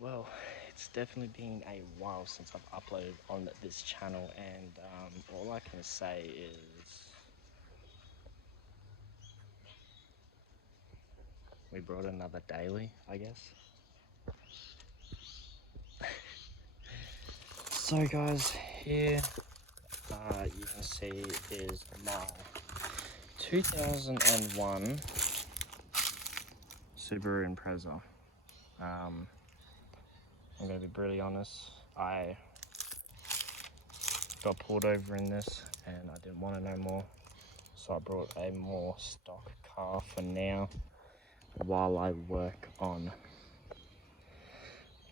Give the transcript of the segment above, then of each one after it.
Well, it's definitely been a while since I've uploaded on this channel, and all I can say is we brought another daily, I guess. So, guys, here you can see is my 2001 Subaru Impreza. I'm going to be brutally honest, I got pulled over in this and I didn't want to know more, so I brought a more stock car for now while I work on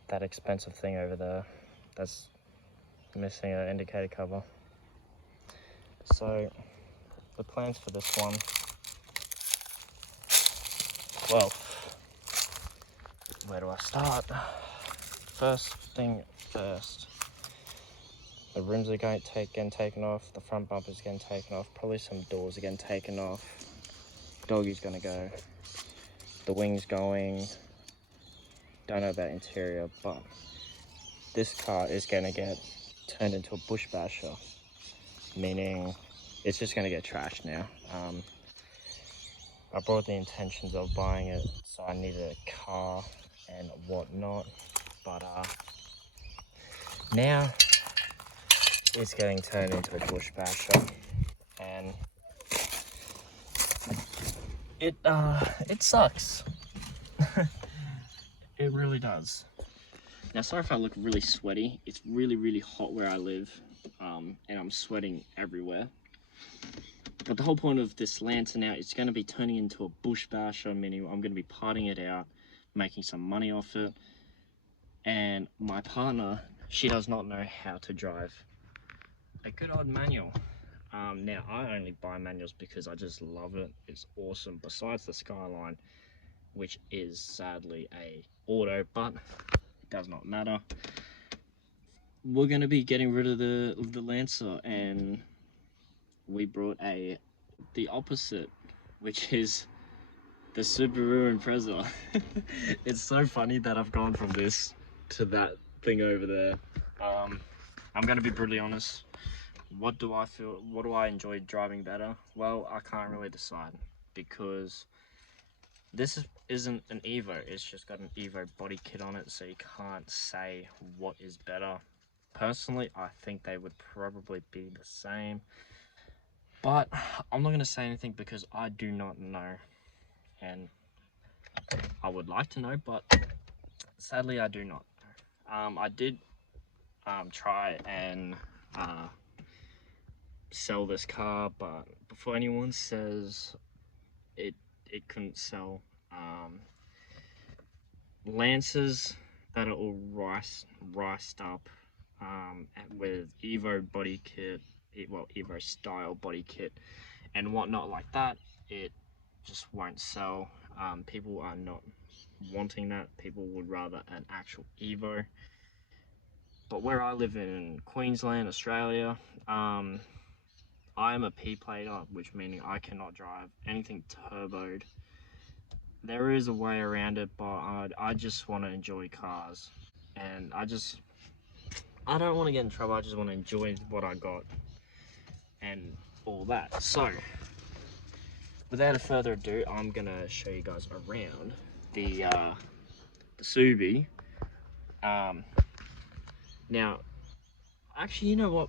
that expensive thing over there that's missing an indicator cover. So the plans for this one, well, where do I start? First thing first, the rims are getting taken off, the front bumper's getting taken off, probably some doors are getting taken off, doggy's gonna go, the wing's going, don't know about interior, but this car is gonna get turned into a bush basher, meaning it's just gonna get trashed now. I brought the intentions of buying it, so I needed a car and whatnot, but now it's getting turned into a bush basher, and it sucks. It really does. Now, sorry if I look really sweaty. It's really hot where I live, and I'm sweating everywhere. But the whole point of this Lancer now is going to be turning into a bush basher, meaning I'm going to be parting it out, making some money off it. And my partner, she does not know how to drive a good old manual. Now, I only buy manuals because I just love it. It's awesome. Besides the Skyline, which is sadly a auto, but it does not matter. We're going to be getting rid of the Lancer, and we brought the opposite, which is the Subaru Impreza. It's so funny that I've gone from this to that thing over there. I'm gonna be brutally honest. What do I enjoy driving better? Well, I can't really decide, because isn't an Evo. It's just got an Evo body kit on it, so you can't say what is better. Personally, I think they would probably be the same, but I'm not gonna say anything because I do not know, and I would like to know, but sadly I do not know. I did try and sell this car, but before anyone says it couldn't sell, Lancers that are all riced up, with Evo body kit, well, Evo style body kit and whatnot like that, it just won't sell. People are not wanting that. People would rather an actual Evo. But where I live in Queensland, Australia, I am a P plater, which meaning I cannot drive anything turboed. There is a way around it, but I just want to enjoy cars, and I don't want to get in trouble. I just want to enjoy what I got and all that. So, without further ado, I'm gonna show you guys around the Subi. Now, actually, you know what?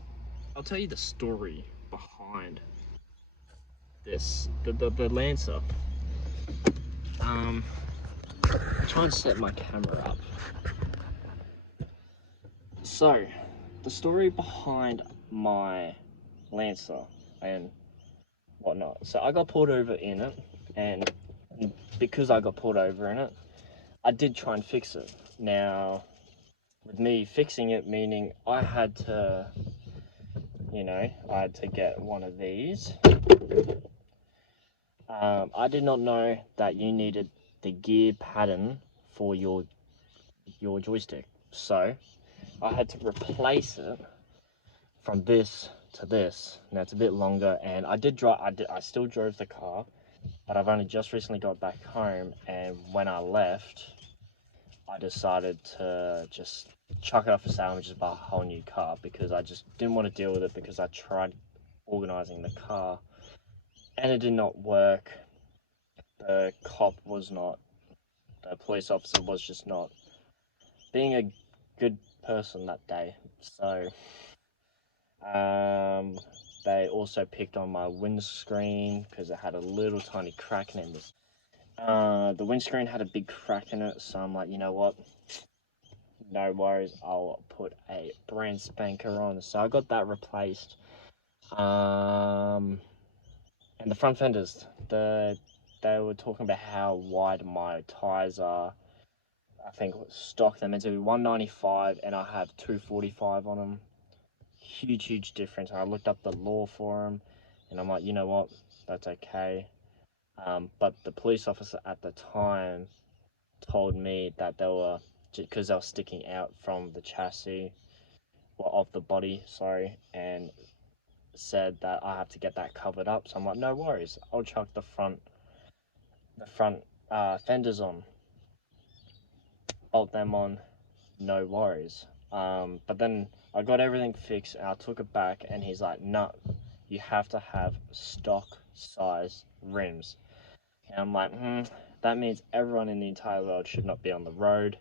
I'll tell you the story behind this, the Lancer. I'll try and set my camera up. So, the story behind my Lancer and whatnot. So I got pulled over in it, and because I got pulled over in it, I did try and fix it. Now, with me fixing it, meaning I had to, I had to get one of these. I did not know that you needed the gear pattern for your joystick, so I had to replace it from this to this. Now it's a bit longer, and I still drove the car, but I've only just recently got back home, and when I left, I decided to just chuck it off for sale and just buy a whole new car, because I just didn't want to deal with it, because I tried organizing the car and it did not work. The police officer was just not being a good person that day. So they also picked on my windscreen because it had a little tiny crack in it. The windscreen had a big crack in it, so I'm like, you know what? No worries, I'll put a brand spanker on. So I got that replaced. And the front fenders, they were talking about how wide my tires are. I think stock they're meant to be 195 and I have 245 on them. Huge difference. I looked up the law for them and I'm like, you know what, that's okay. But the police officer at the time told me that they were, because they were sticking out from the chassis, or of the body, sorry, and said that I have to get that covered up. So I'm like, no worries, I'll chuck the front fenders on, bolt them on, no worries. But then I got everything fixed and I took it back and he's like, no, you have to have stock size rims. And I'm like, that means everyone in the entire world should not be on the road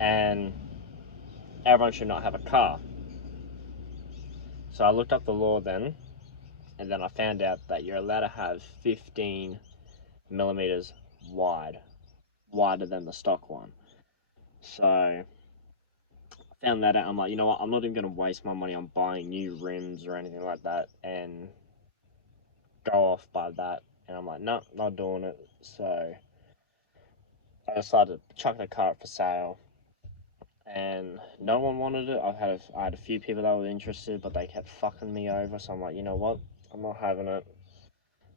and everyone should not have a car. So I looked up the law then, and then I found out that you're allowed to have 15 millimeters wide, wider than the stock one. So I found that out. I'm like, you know what, I'm not even going to waste my money on buying new rims or anything like that and go off by that. And I'm like, no, not doing it. So I decided to chuck the car up for sale, and no one wanted it. I had a few people that were interested, but they kept fucking me over. So I'm like, you know what, I'm not having it.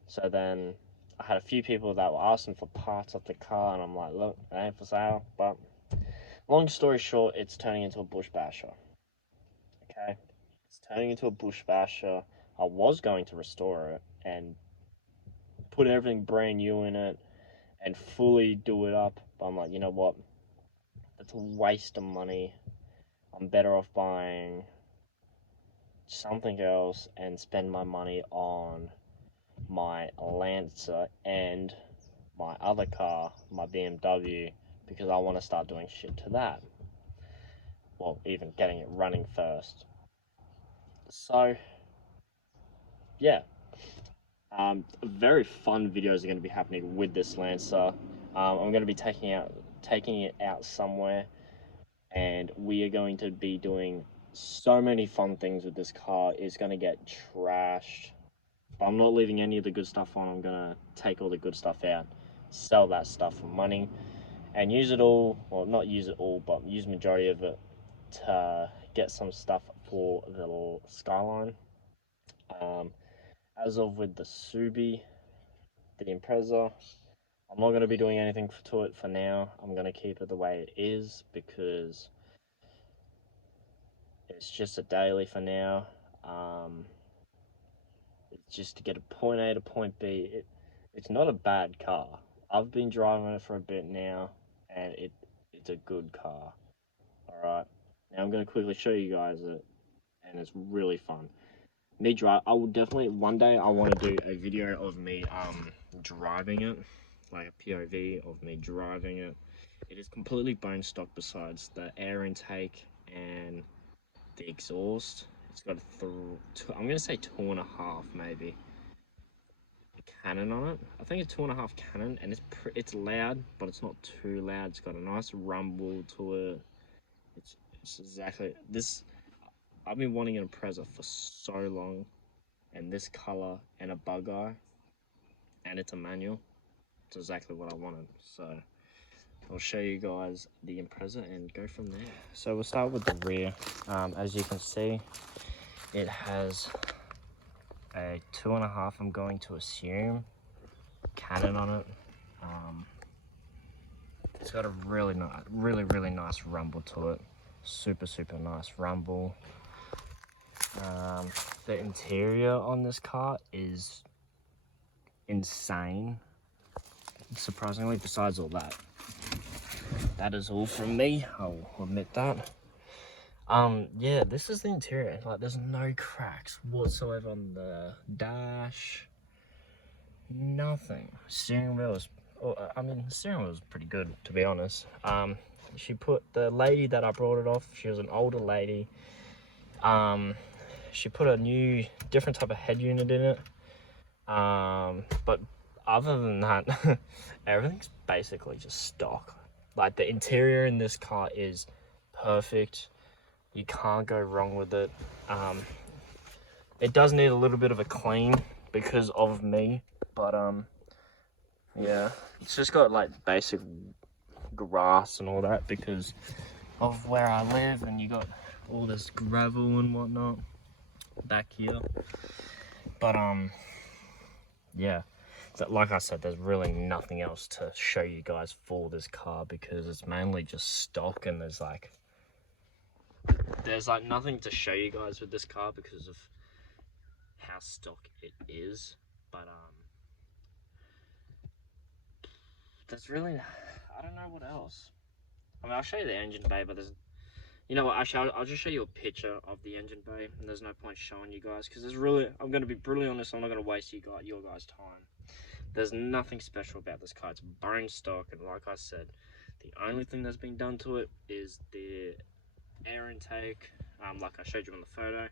So then I had a few people that were asking for parts of the car, and I'm like, look, it ain't for sale. But long story short, it's turning into a bush basher. Okay, it's turning into a bush basher. I was going to restore it and put everything brand new in it and fully do it up, but I'm like, you know what, that's a waste of money. I'm better off buying something else and spend my money on my Lancer and my other car, my BMW, because I want to start doing shit to that. Well, even getting it running first. So, yeah. Very fun videos are going to be happening with this Lancer. I'm going to be taking it out somewhere, and we are going to be doing so many fun things with this car. It's going to get trashed, but I'm not leaving any of the good stuff on. I'm going to take all the good stuff out, sell that stuff for money, and use it all, well, not use it all, but use majority of it to get some stuff for the Skyline. As of with the Subi, the Impreza, I'm not going to be doing anything to it for now. I'm going to keep it the way it is because it's just a daily for now. It's just to get a point A to point B. It's not a bad car. I've been driving it for a bit now, and it's a good car. Alright, now I'm going to quickly show you guys it, and it's really fun. I will definitely, one day I want to do a video of me driving it, like a POV of me driving it. It is completely bone stock besides the air intake and the exhaust. It's got I'm going to say 2.5 maybe cannon on it. I think it's 2.5 cannon, and it's loud, but it's not too loud. It's got a nice rumble to it. It's exactly this. I've been wanting an Impreza for so long, and this color and a bug eye, and it's a manual. It's exactly what I wanted. So I'll show you guys the Impreza and go from there. So we'll start with the rear. As you can see, it has a 2.5, I'm going to assume, cannon on it. It's got a really nice rumble to it. Super nice rumble. The interior on this car is insane, surprisingly, besides all that. that is all from me. I'll admit that. Yeah, this is the interior. Like, there's no cracks whatsoever on the dash. Nothing. Steering wheel is, I mean, the steering wheel was pretty good, to be honest. She put, the lady that I brought it off, she was an older lady. She put a new, different type of head unit in it. But other than that, everything's basically just stock. Like, the interior in this car is perfect. You can't go wrong with it. It does need a little bit of a clean because of me, but yeah, it's just got like basic grass and all that because of where I live, and you got all this gravel and whatnot back here. But yeah, so like I said, there's really nothing else to show you guys for this car because it's mainly just stock, and there's like nothing to show you guys with this car because of how stock it is. But there's really, I don't know what else. I mean, I'll show you the engine bay, but there's, you know what, actually, I'll just show you a picture of the engine bay, and there's no point showing you guys, because there's really, I'm going to be brutally honest, I'm not going to waste your guys' time. There's nothing special about this car. It's bone stock, and like I said, the only thing that's been done to it is the air intake, like I showed you on the photo,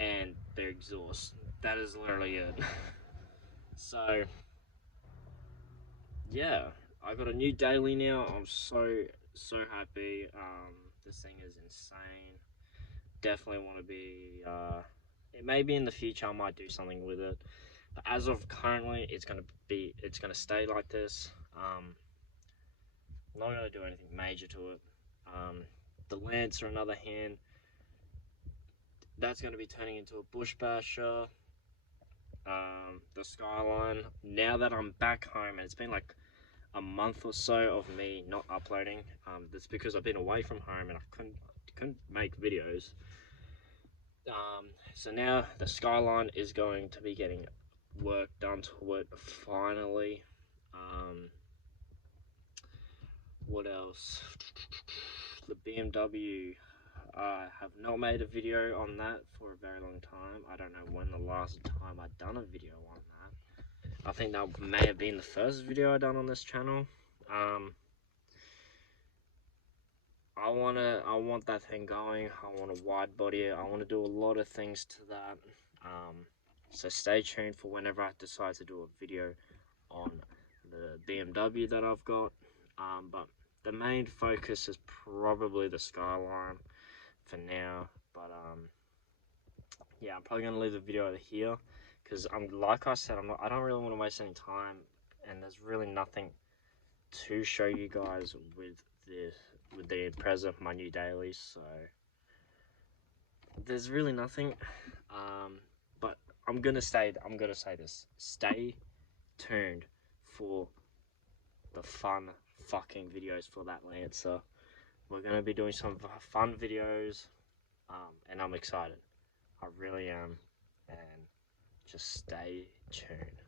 and the exhaust. That is literally it. So, yeah, I got a new daily now. I'm so happy. This thing is insane. Definitely want to be, it may be in the future I might do something with it, but as of currently it's gonna stay like this. Not gonna do anything major to it. The Lancer, on the other hand, that's gonna be turning into a bush basher. The Skyline, now that I'm back home, and it's been like a month or so of me not uploading, that's because I've been away from home and I couldn't make videos. So now the Skyline is going to be getting work done to it finally. What else? The BMW, I have not made a video on that for a very long time. I don't know when the last time I've done a video on that. I think that may have been the first video I done on this channel. I want that thing going. I want to wide body it. I want to do a lot of things to that. So stay tuned for whenever I decide to do a video on the BMW that I've got. But the main focus is probably the Skyline for now. But yeah, I'm probably gonna leave the video here because like I said, I don't really want to waste any time, and there's really nothing to show you guys with the present, my new dailies. So there's really nothing. But I'm gonna say this: stay tuned for the fun fucking videos for that Lancer. We're gonna be doing some fun videos, and I'm excited. I really am, and just stay tuned.